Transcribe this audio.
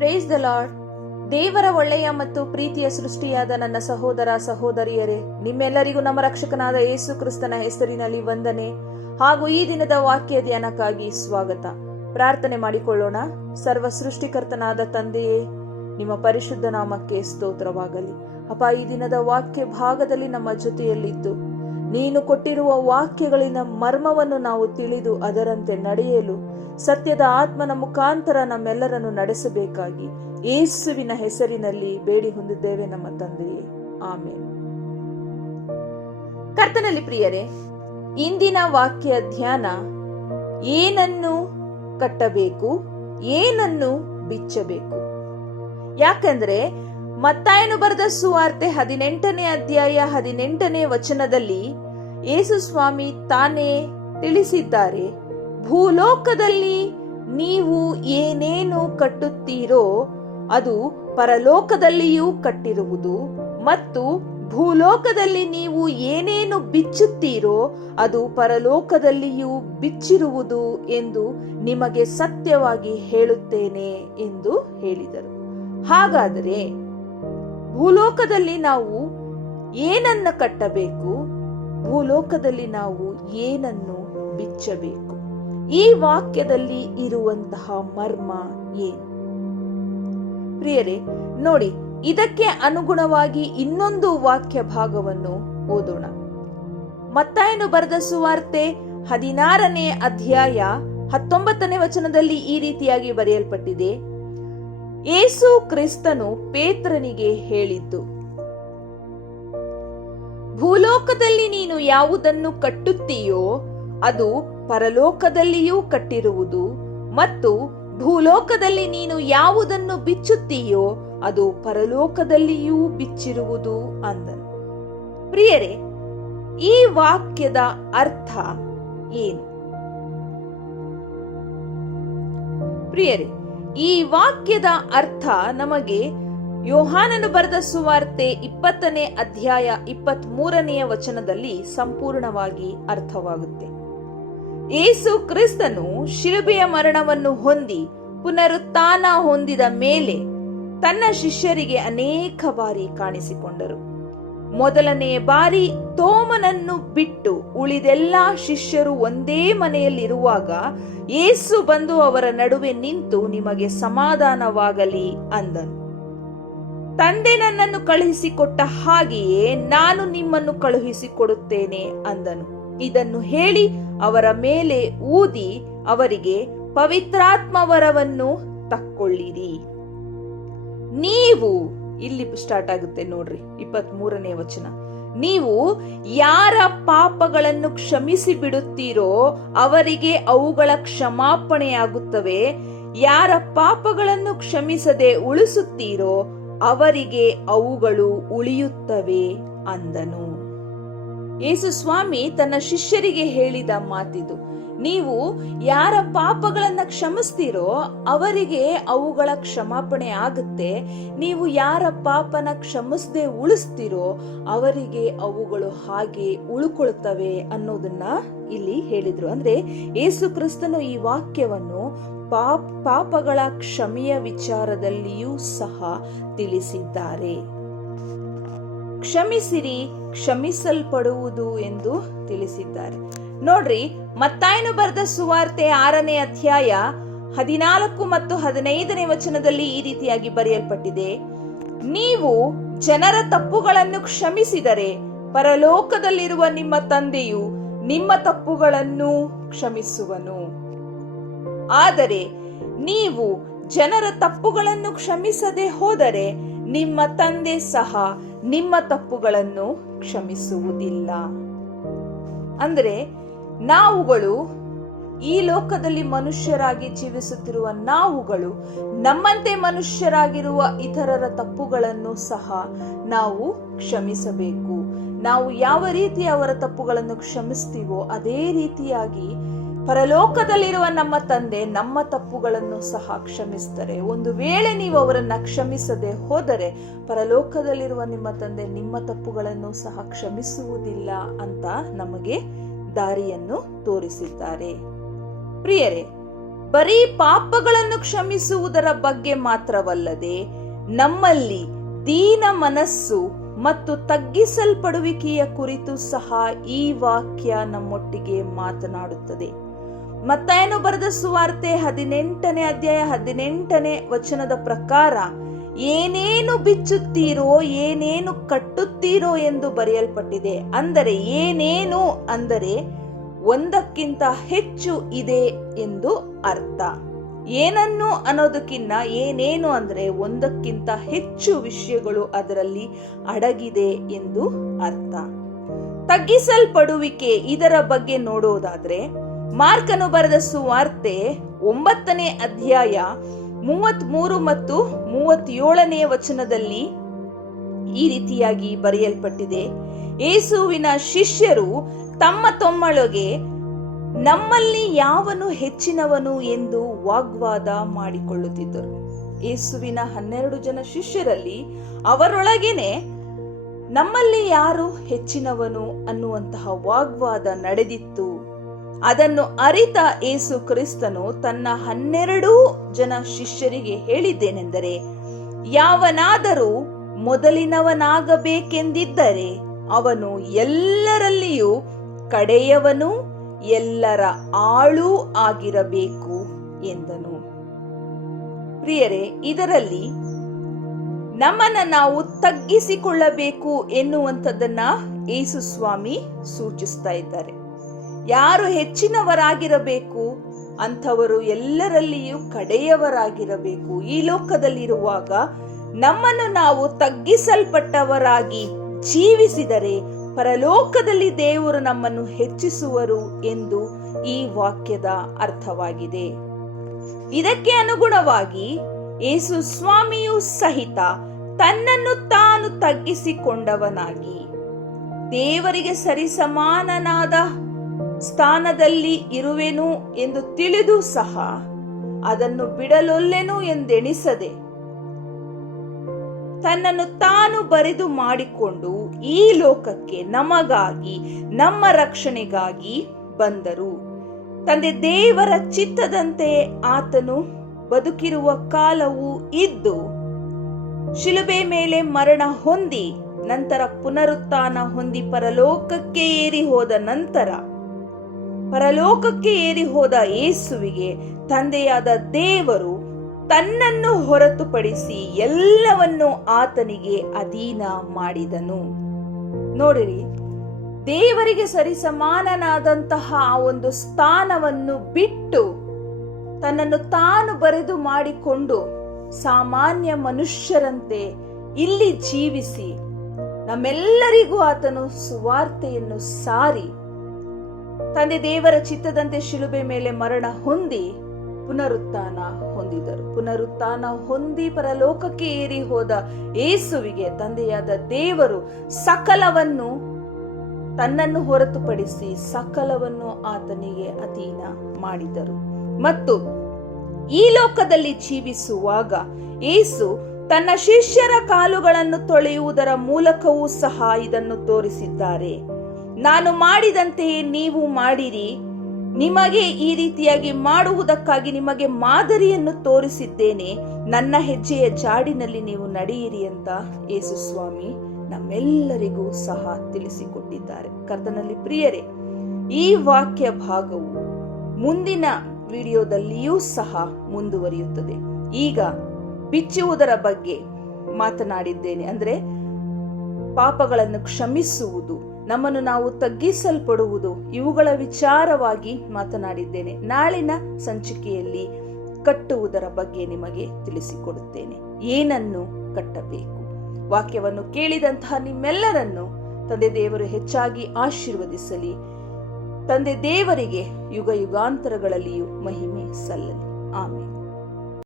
Praise the lord ದೇವರ ಒಳ್ಳೆಯ ಮತ್ತು ಪ್ರೀತಿಯ ಸೃಷ್ಟಿಯಾದ ನನ್ನ ಸಹೋದರ ಸಹೋದರಿಯರೇ, ನಿಮ್ಮೆಲ್ಲರಿಗೂ ನಮ್ಮ ರಕ್ಷಕನಾದ ಯೇಸು ಕ್ರಿಸ್ತನ ಹೆಸರಿನಲ್ಲಿ ವಂದನೆ ಹಾಗೂ ಈ ದಿನದ ವಾಕ್ಯ ಧ್ಯಾನಕ್ಕಾಗಿ ಸ್ವಾಗತ. ಪ್ರಾರ್ಥನೆ ಮಾಡಿಕೊಳ್ಳೋಣ. ಸರ್ವ ಸೃಷ್ಟಿಕರ್ತನಾದ ತಂದೆಯೇ, ನಿಮ್ಮ ಪರಿಶುದ್ಧ ನಾಮಕ್ಕೆ ಸ್ತೋತ್ರವಾಗಲಿ. ಅಪ್ಪ, ಈ ದಿನದ ವಾಕ್ಯ ಭಾಗದಲ್ಲಿ ನಮ್ಮ ಜೊತೆಯಲ್ಲಿದ್ದು ನೀನು ಕೊಟ್ಟಿರುವ ವಾಕ್ಯಗಳಿನ ಮರ್ಮವನ್ನು ನಾವು ತಿಳಿದು ಅದರಂತೆ ನಡೆಯಲು ಸತ್ಯದ ಆತ್ಮನ ಮುಖಾಂತರ ನಮ್ಮೆಲ್ಲರನ್ನು ನಡೆಸಬೇಕಾಗಿ ಯೇಸುವಿನ ಹೆಸರಿನಲ್ಲಿ ಬೇಡಿ ಹೊಂದಿದ್ದೇವೆ ನಮ್ಮ ತಂದೆಯೇ. ಆಮೇಲೆ ಕರ್ತನಲ್ಲಿ ಪ್ರಿಯರೇ, ಇಂದಿನ ವಾಕ್ಯ ಧ್ಯಾನ ಏನನ್ನು ಕಟ್ಟಬೇಕು, ಏನನ್ನು ಬಿಚ್ಚಬೇಕು? ಯಾಕಂದ್ರೆ ಮತ್ತಾಯನು ಬರೆದ ಸುವಾರ್ತೆ ಹದಿನೆಂಟನೇ ಅಧ್ಯಾಯ ಹದಿನೆಂಟನೇ ವಚನದಲ್ಲಿ ಯೇಸು ಸ್ವಾಮಿ ತಾನೇ ತಿಳಿಸಿದ್ದಾರೆ, ಭೂಲೋಕದಲ್ಲಿ ನೀವು ಏನೇನು ಕಟ್ಟುತ್ತೀರೋ ಅದು ಪರಲೋಕದಲ್ಲಿಯೂ ಕಟ್ಟಿರುವುದು ಮತ್ತು ಭೂಲೋಕದಲ್ಲಿ ನೀವು ಏನೇನು ಬಿಚ್ಚುತ್ತೀರೋ ಅದು ಪರಲೋಕದಲ್ಲಿಯೂ ಬಿಚ್ಚಿರುವುದು ಎಂದು ನಿಮಗೆ ಸತ್ಯವಾಗಿ ಹೇಳುತ್ತೇನೆ ಎಂದು ಹೇಳಿದರು. ಹಾಗಾದರೆ ಭೂಲೋಕದಲ್ಲಿ ನಾವು ಏನನ್ನ ಕಟ್ಟಬೇಕು? ಭೂಲೋಕದಲ್ಲಿ ನಾವು ಏನನ್ನು ಬಿಚ್ಚಬೇಕು? ಈ ವಾಕ್ಯದಲ್ಲಿ ಇರುವಂತಹ ಮರ್ಮ ಏನು? ಪ್ರಿಯರೇ, ನೋಡಿ, ಇದಕ್ಕೆ ಅನುಗುಣವಾಗಿ ಇನ್ನೊಂದು ವಾಕ್ಯ ಭಾಗವನ್ನು ಓದೋಣ. ಮತ್ತಾಯನು ಬರೆದ ಸುವಾರ್ತೆ ಹದಿನಾರನೇ ಅಧ್ಯಾಯ ಹತ್ತೊಂಬತ್ತನೇ ವಚನದಲ್ಲಿ ಈ ರೀತಿಯಾಗಿ ಬರೆಯಲ್ಪಟ್ಟಿದೆ. ಏಸು ಕ್ರಿಸ್ತನು ಪೇತ್ರನಿಗೆ ಹೇಳಿದ್ದು, ಭೂಲೋಕದಲ್ಲಿ ನೀನು ಯಾವುದನ್ನು ಕಟ್ಟುತ್ತೀಯೋ ಅದು ಪರಲೋಕದಲ್ಲಿಯೂ ಕಟ್ಟಿರುವುದು ಮತ್ತು ಭೂಲೋಕದಲ್ಲಿ ನೀನು ಯಾವುದನ್ನು ಬಿಚ್ಚುತ್ತೀಯೋ ಅದು ಪರಲೋಕದಲ್ಲಿಯೂ ಬಿಚ್ಚಿರುವುದು ಅಂದನು. ಪ್ರಿಯರೇ, ಈ ವಾಕ್ಯದ ಅರ್ಥ ಏನು? ಪ್ರಿಯರೇ ಈ ವಾಕ್ಯದ ಅರ್ಥ ನಮಗೆ ಯೋಹಾನನು ಬರೆದ ಸುವಾರ್ತೆ ಇಪ್ಪತ್ತನೇ ಅಧ್ಯಾಯ ಇಪ್ಪತ್ತ್ ಮೂರನೆಯ ವಚನದಲ್ಲಿ ಸಂಪೂರ್ಣವಾಗಿ ಅರ್ಥವಾಗುತ್ತೆ. ಏಸು ಕ್ರಿಸ್ತನು ಶಿಲುಬೆಯ ಮರಣವನ್ನು ಹೊಂದಿ ಪುನರುತ್ಥಾನ ಹೊಂದಿದ ಮೇಲೆ ತನ್ನ ಶಿಷ್ಯರಿಗೆ ಅನೇಕ ಬಾರಿ ಕಾಣಿಸಿಕೊಂಡರು. ಮೊದಲನೇ ಬಾರಿ ತೋಮನನ್ನು ಬಿಟ್ಟು ಉಳಿದೆಲ್ಲ ಶಿಷ್ಯರು ಒಂದೇ ಮನೆಯಲ್ಲಿರುವಾಗ ಏಸು ಬಂದು ಅವರ ನಡುವೆ ನಿಂತು ನಿಮಗೆ ಸಮಾಧಾನವಾಗಲಿ ಅಂದನು. ತಂದೆ ನನ್ನನ್ನು ಕಳುಹಿಸಿಕೊಟ್ಟ ಹಾಗೆಯೇ ನಾನು ನಿಮ್ಮನ್ನು ಕಳುಹಿಸಿಕೊಡುತ್ತೇನೆ ಅಂದನು. ಇದನ್ನು ಹೇಳಿ ಅವರ ಮೇಲೆ ಊದಿ ಅವರಿಗೆ ಪವಿತ್ರಾತ್ಮವರವನ್ನು ತಕ್ಕೊಳ್ಳಿರಿ. ನೀವು ಇಲ್ಲಿ ಸ್ಟಾರ್ಟ್ ಆಗುತ್ತೆ ನೋಡ್ರಿ ಇಪ್ಪತ್ ಮೂರನೇ ವಚನ. ನೀವು ಯಾರ ಪಾಪಗಳನ್ನು ಕ್ಷಮಿಸಿ ಬಿಡುತ್ತೀರೋ ಅವರಿಗೆ ಅವುಗಳ ಕ್ಷಮಾಪಣೆಯಾಗುತ್ತವೆ. ಯಾರ ಪಾಪಗಳನ್ನು ಕ್ಷಮಿಸದೆ ಉಳಿಸುತ್ತೀರೋ ಅವರಿಗೆ ಅವುಗಳು ಉಳಿಯುತ್ತವೆ ಅಂದನು. ಯೇಸು ಸ್ವಾಮಿ ತನ್ನ ಶಿಷ್ಯರಿಗೆ ಹೇಳಿದ ಮಾತಿದು. ನೀವು ಯಾರ ಪಾಪಗಳನ್ನ ಕ್ಷಮಿಸ್ತೀರೋ ಅವರಿಗೆ ಅವುಗಳ ಕ್ಷಮಾಪಣೆ ಆಗುತ್ತೆ. ನೀವು ಯಾರ ಪಾಪನ ಕ್ಷಮಿಸದೆ ಉಳಿಸ್ತೀರೋ ಅವರಿಗೆ ಅವುಗಳು ಹಾಗೆ ಉಳ್ಕೊಳ್ತವೆ ಅನ್ನೋದನ್ನ ಇಲ್ಲಿ ಹೇಳಿದ್ರು. ಅಂದ್ರೆ ಯೇಸು ಕ್ರಿಸ್ತನು ಈ ವಾಕ್ಯವನ್ನು ಪಾಪ, ಪಾಪಗಳ ಕ್ಷಮೆಯ ವಿಚಾರದಲ್ಲಿಯೂ ಸಹ ತಿಳಿಸಿದ್ದಾರೆ. ಕ್ಷಮಿಸಿರಿ, ಕ್ಷಮಿಸಲ್ಪಡುವುದು ಎಂದು ತಿಳಿಸಿದ್ದಾರೆ. ನೋಡ್ರಿ, ಮತ್ತಾಯನು ಬರೆದ ಸುವಾರ್ತೆ ಆರನೇ ಅಧ್ಯಾಯ ಹದಿನಾಲ್ಕು ಮತ್ತು ಹದಿನೈದನೇ ವಚನದಲ್ಲಿ ಈ ರೀತಿಯಾಗಿ ಬರೆಯಲ್ಪಟ್ಟಿದೆ. ನೀವು ಜನರ ತಪ್ಪುಗಳನ್ನು ಕ್ಷಮಿಸಿದರೆ ಪರಲೋಕದಲ್ಲಿರುವ ನಿಮ್ಮ ತಂದೆಯು ನಿಮ್ಮ ತಪ್ಪುಗಳನ್ನು ಕ್ಷಮಿಸುವನು. ಆದರೆ ನೀವು ಜನರ ತಪ್ಪುಗಳನ್ನು ಕ್ಷಮಿಸದೆ ಹೋದರೆ ನಿಮ್ಮ ತಂದೆ ಸಹ ನಿಮ್ಮ ತಪ್ಪುಗಳನ್ನು ಕ್ಷಮಿಸುವುದಿಲ್ಲ. ಅಂದರೆ, ನಾವುಗಳು ಈ ಲೋಕದಲ್ಲಿ ಮನುಷ್ಯರಾಗಿ ಜೀವಿಸುತ್ತಿರುವ ನಾವುಗಳು ನಮ್ಮಂತೆ ಮನುಷ್ಯರಾಗಿರುವ ಇತರರ ತಪ್ಪುಗಳನ್ನು ಸಹ ನಾವು ಕ್ಷಮಿಸಬೇಕು. ನಾವು ಯಾವ ರೀತಿ ಅವರ ತಪ್ಪುಗಳನ್ನು ಕ್ಷಮಿಸ್ತೀವೋ ಅದೇ ರೀತಿಯಾಗಿ ಪರಲೋಕದಲ್ಲಿರುವ ನಮ್ಮ ತಂದೆ ನಮ್ಮ ತಪ್ಪುಗಳನ್ನು ಸಹ ಕ್ಷಮಿಸ್ತಾರೆ ಒಂದು ವೇಳೆ ನೀವು ಅವರನ್ನು ಕ್ಷಮಿಸದೆ ಹೋದರೆ ಪರಲೋಕದಲ್ಲಿರುವ ನಿಮ್ಮ ತಂದೆ ನಿಮ್ಮ ತಪ್ಪುಗಳನ್ನು ಸಹ ಕ್ಷಮಿಸುವುದಿಲ್ಲ ಅಂತ ನಮಗೆ ದಾರಿಯನ್ನು ತೋರಿಸಿದ್ದಾರೆ. ಪ್ರಿಯರೇ, ಬರೀ ಪಾಪಗಳನ್ನು ಕ್ಷಮಿಸುವುದರ ಬಗ್ಗೆ ಮಾತ್ರವಲ್ಲದೆ ನಮ್ಮಲ್ಲಿ ದೀನ ಮನಸ್ಸು ಮತ್ತು ತಗ್ಗಿಸಲ್ಪಡುವಿಕೆಯ ಕುರಿತು ಸಹ ಈ ವಾಕ್ಯ ನಮ್ಮೊಟ್ಟಿಗೆ ಮಾತನಾಡುತ್ತದೆ. ಮತ್ತಾಯನು ಬರೆದ ಸುವಾರ್ತೆ ಹದಿನೆಂಟನೇ ಅಧ್ಯಾಯ ಹದಿನೆಂಟನೇ ವಚನದ ಪ್ರಕಾರ, ಏನೇನು ಬಿಚ್ಚುತ್ತೀರೋ, ಏನೇನು ಕಟ್ಟುತ್ತೀರೋ ಎಂದು ಬರೆಯಲ್ಪಟ್ಟಿದೆ. ಅಂದರೆ ಏನೇನು ಅಂದರೆ ಒಂದಕ್ಕಿಂತ ಹೆಚ್ಚು ಇದೆ ಎಂದು ಅರ್ಥ. ಏನನ್ನು ಅನ್ನೋದಕ್ಕಿಂತ ಏನೇನು ಅಂದ್ರೆ ಒಂದಕ್ಕಿಂತ ಹೆಚ್ಚು ವಿಷಯಗಳು ಅದರಲ್ಲಿ ಅಡಗಿದೆ ಎಂದು ಅರ್ಥ. ತಗ್ಗಿಸಲ್ಪಡುವಿಕೆ ಇದರ ಬಗ್ಗೆ ನೋಡೋದಾದ್ರೆ ಮಾರ್ಕನು ಬರೆದ ಸುವಾರ್ತೆ ಒಂಬತ್ತನೇ ಅಧ್ಯಾಯ ಮೂವತ್ತ್ ಮೂರು ಮತ್ತು ಮೂವತ್ತೇಳನೇ ವಚನದಲ್ಲಿ ಈ ರೀತಿಯಾಗಿ ಬರೆಯಲ್ಪಟ್ಟಿದೆ. ಏಸುವಿನ ಶಿಷ್ಯರು ತಮ್ಮ ತಮ್ಮೊಳಗೆ, ನಮ್ಮಲ್ಲಿ ಯಾವನು ಹೆಚ್ಚಿನವನು ಎಂದು ವಾಗ್ವಾದ ಮಾಡಿಕೊಳ್ಳುತ್ತಿದ್ದರು. ಯೇಸುವಿನ ಹನ್ನೆರಡು ಜನ ಶಿಷ್ಯರಲ್ಲಿ ಅವರೊಳಗೇನೆ, ನಮ್ಮಲ್ಲಿ ಯಾರು ಹೆಚ್ಚಿನವನು ಅನ್ನುವಂತಹ ವಾಗ್ವಾದ ನಡೆದಿತ್ತು. ಅದನ್ನು ಅರಿತ ಏಸು ಕ್ರಿಸ್ತನು ತನ್ನ ಹನ್ನೆರಡು ಜನ ಶಿಷ್ಯರಿಗೆ ಹೇಳಿದ್ದೇನೆಂದರೆ, ಯಾವನಾದರೂ ಮೊದಲಿನವನಾಗಬೇಕೆಂದಿದ್ದರೆ ಅವನು ಎಲ್ಲರಲ್ಲಿಯೂ ಕಡೆಯವನು ಎಲ್ಲರ ಆಳು ಆಗಿರಬೇಕು ಎಂದನು. ಪ್ರಿಯರೇ, ಇದರಲ್ಲಿ ನಮ್ಮನ್ನ ನಾವು ತಗ್ಗಿಸಿಕೊಳ್ಳಬೇಕು ಎನ್ನುವಂಥದ್ದನ್ನ ಯೇಸು ಸ್ವಾಮಿ ಸೂಚಿಸ್ತಾ ಇದ್ದಾರೆ. ಯಾರು ಹೆಚ್ಚಿನವರಾಗಿರಬೇಕು, ಅಂಥವರು ಎಲ್ಲರಲ್ಲಿಯೂ ಕಡೆಯವರಾಗಿರಬೇಕು. ಈ ಲೋಕದಲ್ಲಿರುವಾಗ ನಮ್ಮನ್ನು ನಾವು ತಗ್ಗಿಸಲ್ಪಟ್ಟವರಾಗಿ ಜೀವಿಸಿದರೆ ಪರಲೋಕದಲ್ಲಿ ದೇವರು ನಮ್ಮನ್ನು ಹೆಚ್ಚಿಸುವರು ಎಂದು ಈ ವಾಕ್ಯದ ಅರ್ಥವಾಗಿದೆ. ಇದಕ್ಕೆ ಅನುಗುಣವಾಗಿ ಯೇಸು ಸ್ವಾಮಿಯು ಸಹಿತ ತನ್ನನ್ನು ತಾನು ತಗ್ಗಿಸಿಕೊಂಡವನಾಗಿ ದೇವರಿಗೆ ಸರಿಸಮಾನನಾದ ಸ್ಥಾನದಲ್ಲಿ ಇರುವೆನು ಎಂದು ತಿಳಿದು ಸಹ ಅದನ್ನು ಬಿಡಲೊಲ್ಲೆನು ಎಂದೆಣಿಸದೆ ತನ್ನನ್ನು ತಾನು ಬರೆದು ಮಾಡಿಕೊಂಡು ಈ ಲೋಕಕ್ಕೆ ನಮಗಾಗಿ, ನಮ್ಮ ರಕ್ಷಣೆಗಾಗಿ ಬಂದರು. ತಂದೆ ದೇವರ ಚಿತ್ತದಂತೆ ಆತನು ಬದುಕಿರುವ ಕಾಲವು ಇದ್ದು, ಶಿಲುಬೆ ಮೇಲೆ ಮರಣ ಹೊಂದಿ, ನಂತರ ಪುನರುತ್ಥಾನ ಹೊಂದಿ ಪರಲೋಕಕ್ಕೆ ಏರಿ ಹೋದ ನಂತರ ಪರಲೋಕಕ್ಕೆ ಏರಿ ಹೋದ ಯೇಸುವಿಗೆ ತಂದೆಯಾದ ದೇವರು ತನ್ನನ್ನು ಹೊರತುಪಡಿಸಿ ಎಲ್ಲವನ್ನು ಆತನಿಗೆ ಅಧೀನ ಮಾಡಿದನು. ನೋಡಿರಿ, ದೇವರಿಗೆ ಸರಿಸಮಾನನಾದಂತಹ ಆ ಒಂದು ಸ್ಥಾನವನ್ನು ಬಿಟ್ಟು ತನ್ನನ್ನು ತಾನು ಬರೆದು ಮಾಡಿಕೊಂಡು ಸಾಮಾನ್ಯ ಮನುಷ್ಯರಂತೆ ಇಲ್ಲಿ ಜೀವಿಸಿ ನಮ್ಮೆಲ್ಲರಿಗೂ ಆತನು ಸುವಾರ್ತೆಯನ್ನು ಸಾರಿ ತಂದೆ ದೇವರ ಚಿತ್ತದಂತೆ ಶಿಲುಬೆ ಮೇಲೆ ಮರಣ ಹೊಂದಿ ಪುನರುತ್ಥಾನ ಹೊಂದಿದರು. ಪುನರುತ್ಥಾನ ಹೊಂದಿ ಪರಲೋಕಕ್ಕೆ ಏರಿ ಹೋದ ಏಸುವಿಗೆ ತಂದೆಯಾದ ದೇವರು ಸಕಲವನ್ನು ತನ್ನನ್ನು ಹೊರತುಪಡಿಸಿ ಸಕಲವನ್ನು ಆತನಿಗೆ ಅಧೀನ ಮಾಡಿದರು. ಮತ್ತು ಈ ಲೋಕದಲ್ಲಿ ಜೀವಿಸುವಾಗ ಏಸು ತನ್ನ ಶಿಷ್ಯರ ಕಾಲುಗಳನ್ನು ತೊಳೆಯುವುದರ ಮೂಲಕವೂ ಸಹ ಇದನ್ನು ತೋರಿಸಿದ್ದಾರೆ. ನಾನು ಮಾಡಿದಂತೆಯೇ ನೀವು ಮಾಡಿರಿ. ನಿಮಗೆ ಈ ರೀತಿಯಾಗಿ ಮಾಡುವುದಕ್ಕಾಗಿ ನಿಮಗೆ ಮಾದರಿಯನ್ನು ತೋರಿಸಿದ್ದೇನೆ. ನನ್ನ ಹೆಜ್ಜೆಯ ಜಾಡಿನಲ್ಲಿ ನೀವು ನಡೆಯಿರಿ ಅಂತ ಯೇಸು ಸ್ವಾಮಿ ನಮ್ಮೆಲ್ಲರಿಗೂ ಸಹ ತಿಳಿಸಿಕೊಟ್ಟಿದ್ದಾರೆ. ಕರ್ತನಲ್ಲಿ ಪ್ರಿಯರೇ, ಈ ವಾಕ್ಯ ಭಾಗವು ಮುಂದಿನ ವಿಡಿಯೋದಲ್ಲಿಯೂ ಸಹ ಮುಂದುವರಿಯುತ್ತದೆ. ಈಗ ಬಿಚ್ಚುವುದರ ಬಗ್ಗೆ ಮಾತನಾಡಿದ್ದೇನೆ. ಅಂದ್ರೆ ಪಾಪಗಳನ್ನು ಕ್ಷಮಿಸುವುದು. ನಮ್ಮನ್ನು ನಾವು ತಗ್ಗಿಸಲ್ಪಡುವುದು. ಇವುಗಳ ವಿಚಾರವಾಗಿ ಮಾತನಾಡಿದ್ದೇನೆ. ನಾಳಿನ ಸಂಚಿಕೆಯಲ್ಲಿ ಕಟ್ಟುವುದರ ಬಗ್ಗೆ ನಿಮಗೆ ತಿಳಿಸಿಕೊಡುತ್ತೇನೆ. ಏನನ್ನು ಕಟ್ಟಬೇಕು? ವಾಕ್ಯವನ್ನು ಕೇಳಿದಂತಹ ನಿಮ್ಮೆಲ್ಲರನ್ನು ತಂದೆ ದೇವರು ಹೆಚ್ಚಾಗಿ ಆಶೀರ್ವದಿಸಲಿ. ತಂದೆ ದೇವರಿಗೆ ಯುಗ ಯುಗಾಂತರಗಳಲ್ಲಿಯೂ ಮಹಿಮೆ ಸಲ್ಲಲಿ. ಆಮೇಲೆ